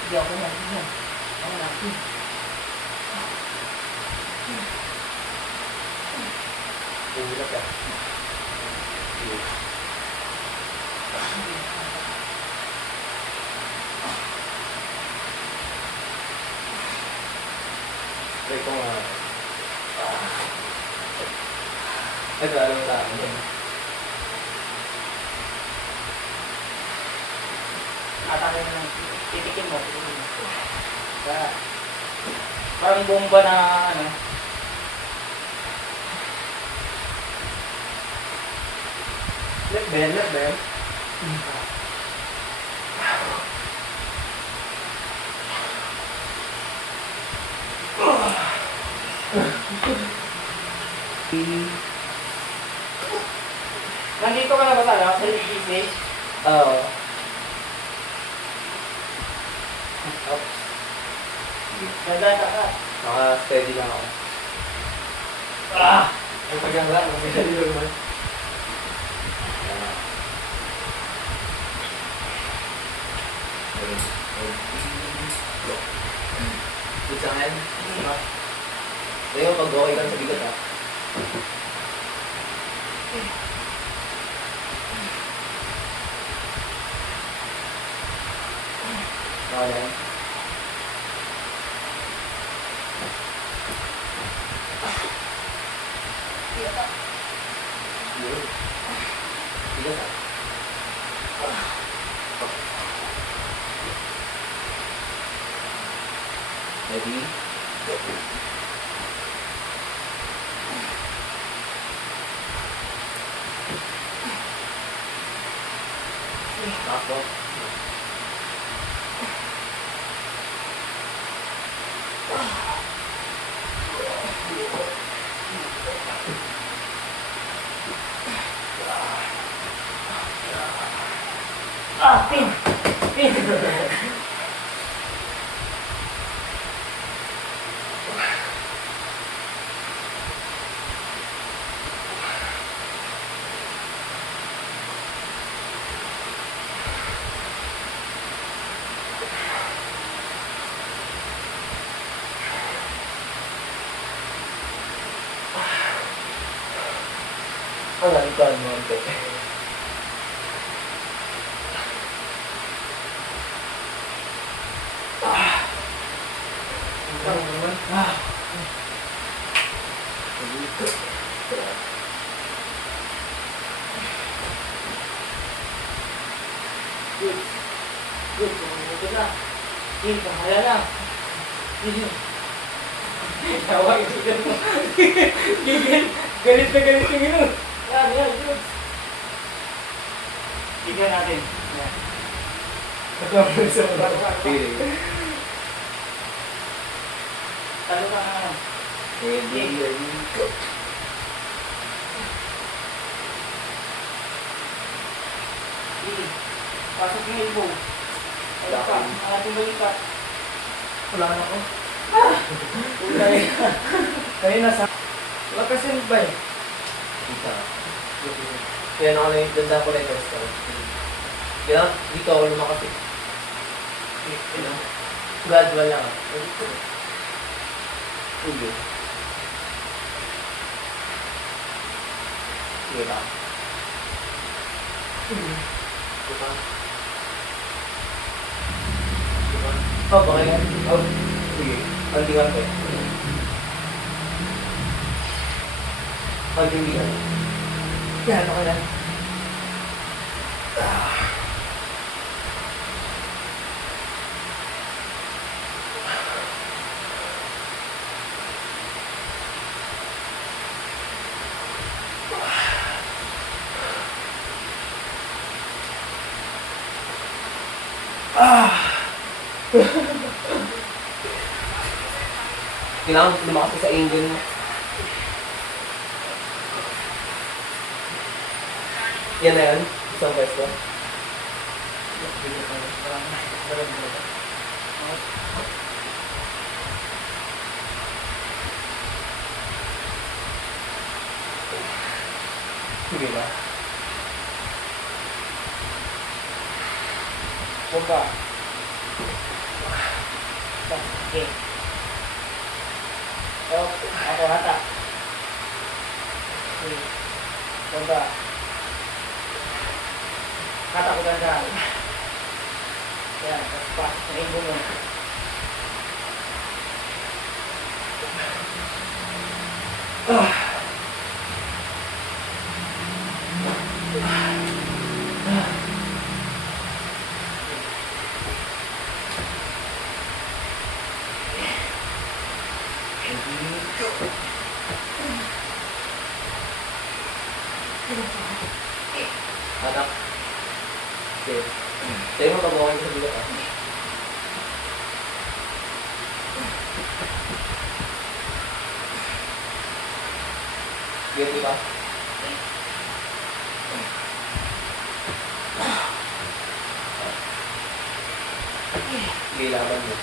Hindi ako na. Ako na. Ulat ka. Try ko nga. Ito, alam mo sa akin. Atake mo lang. Titikin mo. Kaya, parang bomba na, ano, Left bell. nandito ka na ba sa GC? Oo. Ganda ka. Naka-steady lang ako. Ang tagang lang, ang steady lang naman. Good sa akin. Ngayon, pag okay ka sa bigat ha. Okay. Yun. Bigat ha. Ready? Ako. Pin! Ang lalikuan mo ang te. Good. Good. Good na. Good. Kaya na. Good. Tawa yung sigal mo. Gigil. Galit na galit yung ino. Yan. Good. Tignan natin. Yan. Feeling. Talo ka na. Ready, go. Three. Pasok yung elbow. Ayun pa, ang ating balikat. Wala na ako. Kulay. Kayo nasa... Wala kasi ba eh. Dito. Kaya ako na yung ganda ko na yung test ko. Kaya dito ako lumakas eh. Gradual lang ah. Sige. Sige ba? Diba? Diba? Oh, bakit? Oh, sige. Pagdiwan ko eh. Pagdiwan. Yan, okay lang. Kailangan lumakas sa angle mo. Yan na yan. Isang pwesto. Sige ba? Bumba. Okay. Oh, ako hata. Okay. Bumba. Hata ko ganda. Yan, tapos pa. Ang elbow mo. Anak. Okay. Sa'yo mo pag-walking sa bigat ah. Sige, diba? Sige, laban mo.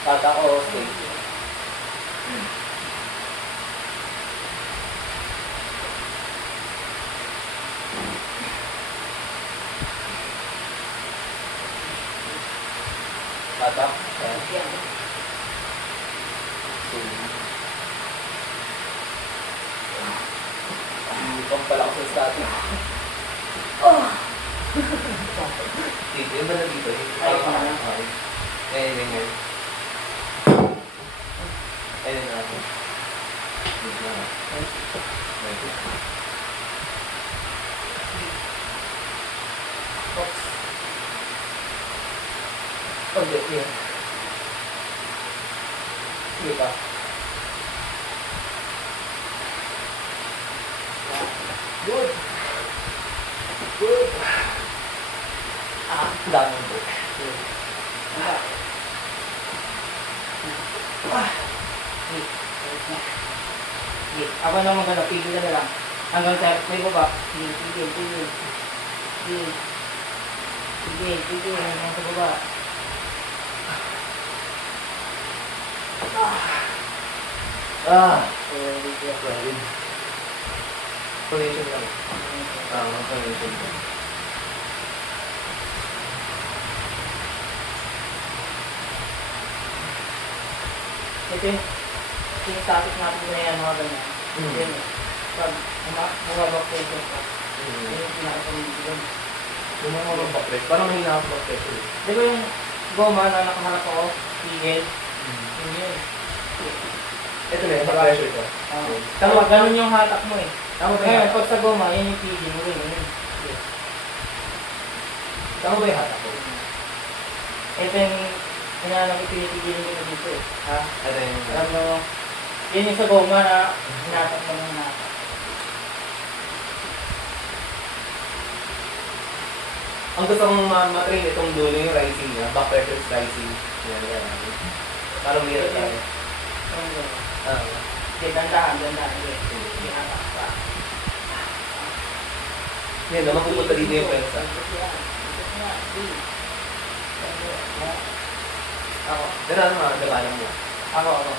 Tata ko, stage. Tata. Hindi pala ako sa static. Dito, yung ba na dito? Ay, pangalan. Okay. Ngayon, ngayon. Ayun na ako. Dito na. Pag-get niya. Sige pa. Good. Good. Dami po. Bumba. Sige, ako naman gano'n, pigil ka na lang. Hanggang sa may baba. Sige, pigil. Sige, hanggang sa baba. Pwede. Connection lang. Connection lang. Ito yung static natin na yan, mga ganyan. Yan eh. Pag bumabak ko ito, yun yung pinakapamiligan. Yung mga mag-backpress, parang mahina ako mag-press ulit. Di ba yung goma na nakaharap ako, pigil? Yun yun. Ito na, mag-pressure ito. Tama, ganun yung hatak mo eh. Tama ba Ngayon, yung pag sa goma, yan yung pigil mo rin. Yun. Tama ba yung hatak ko? Ito yung kaya lang ipinipigilin ko dito eh. Ha? Ito yung... Alam mo, Yan yung sa goma na hinatak mo ng hinatak. Ang gusto kong matrain itong dulo yung rising niya, backwards rising. Yan, yan. Parang meron tayo. Yung goma. Ah. Hindi, dandahan. Hinatak pa. Yan, naman pupunta dito yung pwersa. Ako. Pero ano nga, gabanan mo. Ako.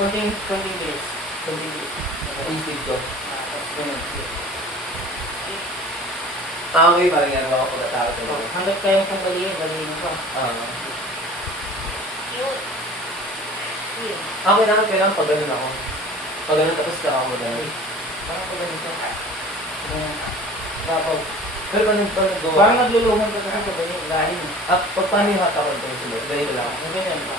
Konting bilis. Ang speed ko. Ganun. Ah, okay, parang yan ako pagkatao talaga. Hanggat kayong balihin ko. Ah. Okay lang, kailangan pag ganun ako. Pag ganun tapos ka ako ganun. Parang po ganito. Babaw. Pero paano nagawa? Parang naglulungan ka kasi sa ganyan. Lahin. Ah, pag paano yung hatakon ko yung sunod? Ganito lang. Ang ganyan ba?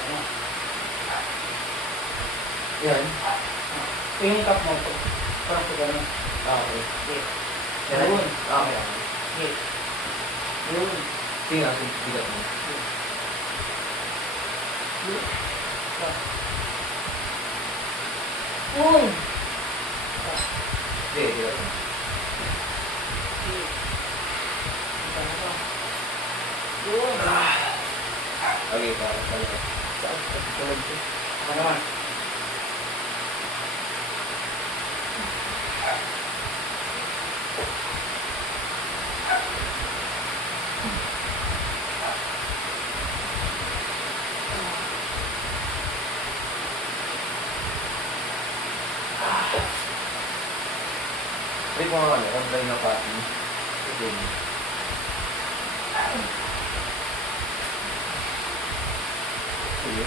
Yan. Ito yung top mo po. Parang po ganun. Ah, okay. Okay. Yan. Yun. Ah, okay. Okay. Yun. Tingnan natin, bigat mo. Yun. Hindi, bigat mo. Yun. Okay, parang talaga. Ano naman? Wait mo nga ano, online na copy. Okay. Sige.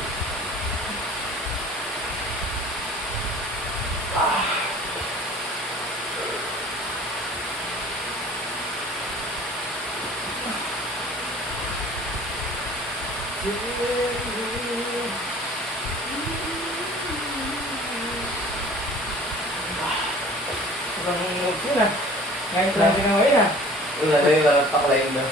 Sobrang hingog yun ah. Ngayon ko lang ginawa yun ah. Wala na yung paklayin na.